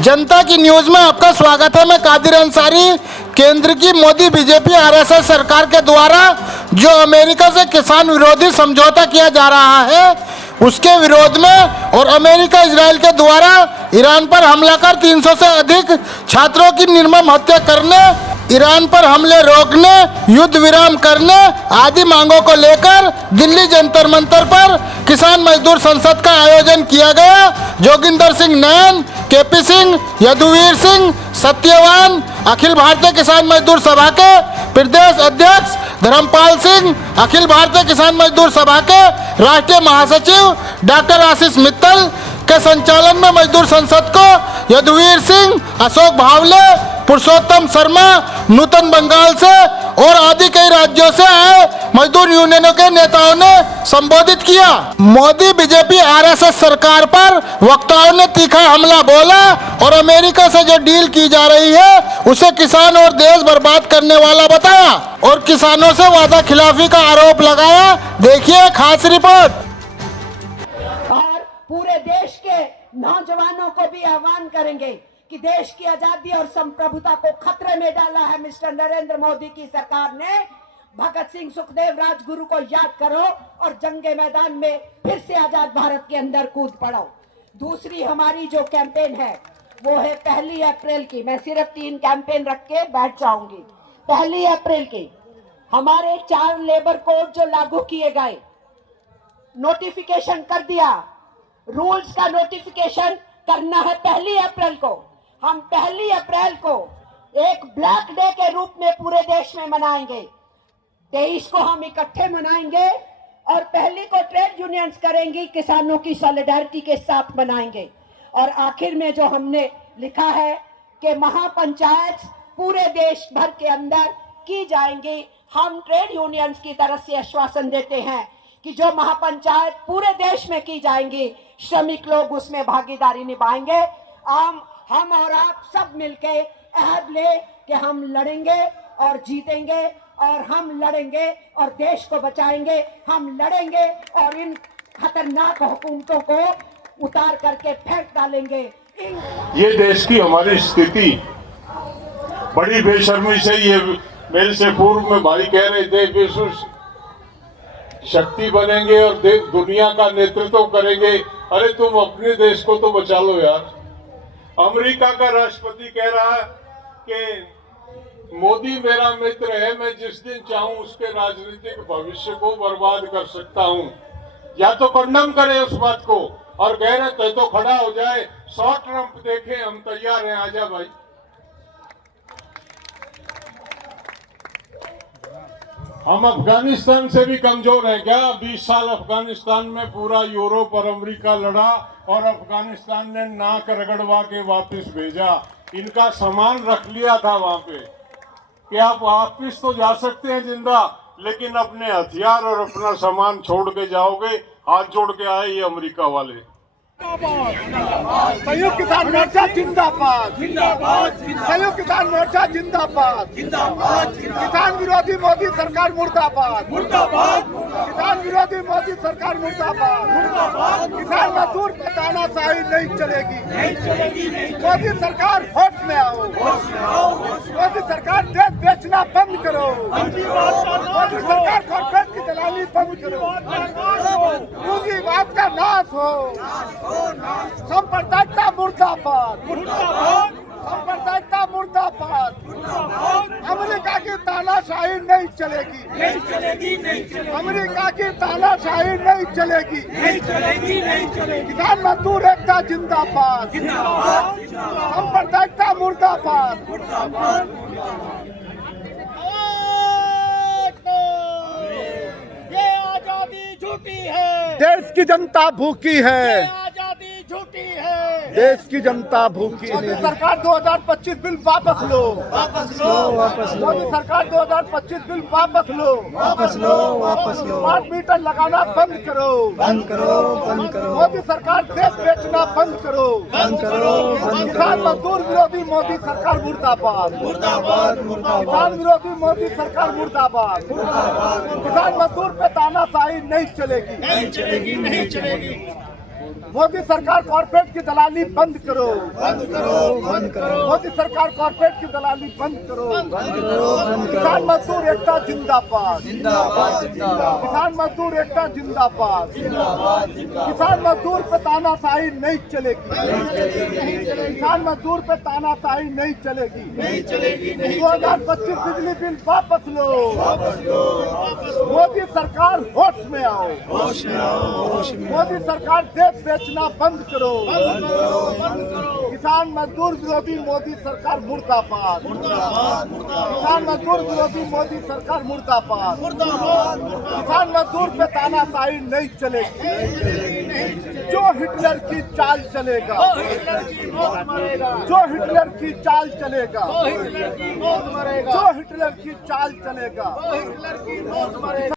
जनता की न्यूज में आपका स्वागत है। मैं कादिर अंसारी। केंद्र की मोदी बीजेपी आरएसएस सरकार के द्वारा जो अमेरिका से किसान विरोधी समझौता किया जा रहा है उसके विरोध में और अमेरिका इजराइल के द्वारा ईरान पर हमला कर 300 से अधिक छात्रों की निर्मम हत्या करने, ईरान पर हमले रोकने, युद्ध विराम करने आदि मांगों को लेकर दिल्ली जंतर मंतर पर किसान मजदूर संसद का आयोजन किया गया। जोगिंदर सिंह नैन, केपी सिंह, यदुवीर सिंह, सत्यवान, अखिल भारतीय किसान मजदूर सभा के प्रदेश अध्यक्ष धर्मपाल सिंह, अखिल भारतीय किसान मजदूर सभा के राष्ट्रीय महासचिव डॉक्टर आशीष मित्तल के संचालन में मजदूर संसद को यदुवीर सिंह, अशोक भावले, पुरुषोत्तम शर्मा, नूतन बंगाल से और आदि कई राज्यों से आए मजदूर यूनियनों के नेताओं ने संबोधित किया। मोदी बीजेपी आरएसएस सरकार पर वक्ताओं ने तीखा हमला बोला और अमेरिका से जो डील की जा रही है उसे किसान और देश बर्बाद करने वाला बताया और किसानों से वादा खिलाफी का आरोप लगाया। देखिए खास रिपोर्ट। और पूरे देश के नौजवानों को भी आह्वान करेंगे कि देश की आजादी और संप्रभुता को खतरे में डाला है मिस्टर नरेंद्र मोदी की सरकार ने। भगत सिंह, सुखदेव, राजगुरु को याद करो और जंगे मैदान में फिर से आजाद भारत के अंदर कूद पड़ो। दूसरी हमारी जो कैंपेन है वो है 1 अप्रैल की। मैं सिर्फ 3 कैंपेन रख के बैठ जाऊंगी। 1 अप्रैल की हमारे 4 लेबर कोड जो लागू किए गए, नोटिफिकेशन कर दिया, रूल्स का नोटिफिकेशन करना है 1 अप्रैल को। हम 1 अप्रैल को एक ब्लैक डे के रूप में पूरे देश में मनाएंगे। 23 को हम इकट्ठे मनाएंगे और 1 को ट्रेड यूनियंस करेंगी, किसानों की सॉलिडारिटी के साथ मनाएंगे। और आखिर में जो हमने लिखा है कि महापंचायत पूरे देश भर के अंदर की जाएंगी। हम ट्रेड यूनियंस की तरफ से आश्वासन देते हैं कि जो महापंचायत पूरे देश में की जाएंगी, श्रमिक लोग उसमें भागीदारी निभाएंगे। हम और आप सब मिलके अहद ले कि हम लड़ेंगे और जीतेंगे, और हम लड़ेंगे और देश को बचाएंगे। हम लड़ेंगे और इन खतरनाक हुकूमतों को उतार करके फेंक डालेंगे। ये देश की हमारी स्थिति बड़ी बेशर्मी से, ये मेरे से पूर्व में भाई कह रहे थे विश्व शक्ति बनेंगे और दुनिया का नेतृत्व करेंगे। अरे तुम अपने देश को तो बचा लो यार। अमेरिका का राष्ट्रपति कह रहा है कि मोदी मेरा मित्र है, मैं जिस दिन चाहूं उसके राजनीतिक भविष्य को बर्बाद कर सकता हूं। या तो कंडम करे उस बात को और कह रहे तो खड़ा हो जाए, 100 ट्रंप देखे, हम तैयार हैं, आजा भाई। हम अफगानिस्तान से भी कमजोर हैं क्या? 20 साल अफगानिस्तान में पूरा यूरोप और अमेरिका लड़ा और अफगानिस्तान ने नाक रगड़वा के वापस भेजा। इनका सामान रख लिया था वहां पे कि आप वापस तो जा सकते हैं जिंदा, लेकिन अपने हथियार और अपना सामान छोड़ के जाओगे। हाथ जोड़ के आए ये अमेरिका वाले। संयुक्त किसान मोर्चा जिंदाबाद, संयुक्त किसान मोर्चा जिंदाबाद, किसान विरोधी मोदी सरकार मुर्दाबाद, किसान विरोधी मोदी सरकार मुर्दाबाद, किसान मजदूर पे तानाशाही नहीं चलेगी। मोदी सरकार होश में आओ, मोदी सरकार देश बेचना बंद करो, मोदी सरकार कॉर्पोरेट की दलाली बंद करो, पूंजीवाद का नाश हो, सांप्रदायिकता मुर्दाबाद, सांप्रदायिकता मुर्दाबाद। अमेरिका की तानाशाही नहीं चलेगी, अमेरिका की तानाशाही नहीं चलेगी। किसान मजदूर एकता जिंदाबाद, सांप्रदायिकता मुर्दाबाद। ये आजादी झूठी है, देश की जनता भूखी है, आजादी झूठी है। देश की जनता भूखी है। सरकार 2025 बिल वापस लो, वापस लो, वापस लो। मोदी सरकार 2025 बिल वापस लो, वापस लो, वापस लो। स्मार्ट मीटर लगाना बंद करो, बंद करो, बंद करो। मोदी सरकार देश बेचना बंद करो, बंद करो, बंद किसान करो। मजदूर विरोधी मोदी सरकार मुर्दाबाद, मुर्दाबाद, मुर्दाबाद। किसान विरोधी मोदी सरकार मुर्दाबाद। किसान मजदूर पे तानाशाही नहीं चलेगी, नहीं चलेगी, नहीं चलेगी। मोदी सरकार कॉर्पोरेट की दलाली बंद करो, बंद करो, बंद करो, मोदी सरकार कॉर्पोरेट की दलाली बंद करो, बंद करो, बंद किसान करो। मजदूर एकता जिंदाबाद, जिंदाबाद, जिंदाबाद, किसान मजदूर एकता जिंदाबाद, जिंदाबाद, जिंदाबाद। किसान मजदूर पे तानाशाही नहीं चलेगी, किसान मजदूर पे तानाशाही नहीं चलेगी, नहीं चलेगी, नहीं 2025 बिजली बिल वापस लो, मोदी सरकार होश में आओ, होश में आओ, होश में आओ। मोदी सरकार देश बेचना बंद करो, किसान मजदूर विरोधी मोदी सरकार मुर्दाबाद, किसान मजदूर विरोधी मोदी सरकार मुर्दाबाद, किसान मजदूर पे तानाशाही नहीं चलेगी, जो हिटलर की चाल चलेगा, जो हिटलर की चाल चलेगा, जो हिटलर की चाल चलेगा।